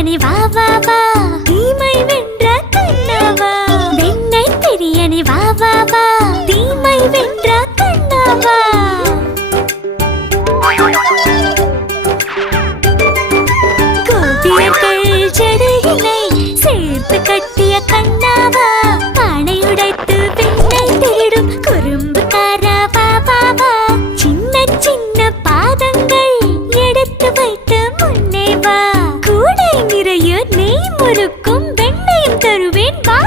பிரியனே வா வா வா தீமை வென்ற கண்ணாவா வெண்ணை பிரியனே வா வா வா தீமை வென்ற கண்ணாவா கோபியர்கள் ஜடையினை சேர்த்து கட்டிய கண்ணாவா பானை உடைத்து வெண்ணை திருடும் குறும்புக்காரா வா வா வா சின்ன சின்ன பாதங்கள் எடுத்து வைத்து முன்னே வா கூடை நிறைய நெய் முறுக்கும் வெண்ணையும் தருவேன் வா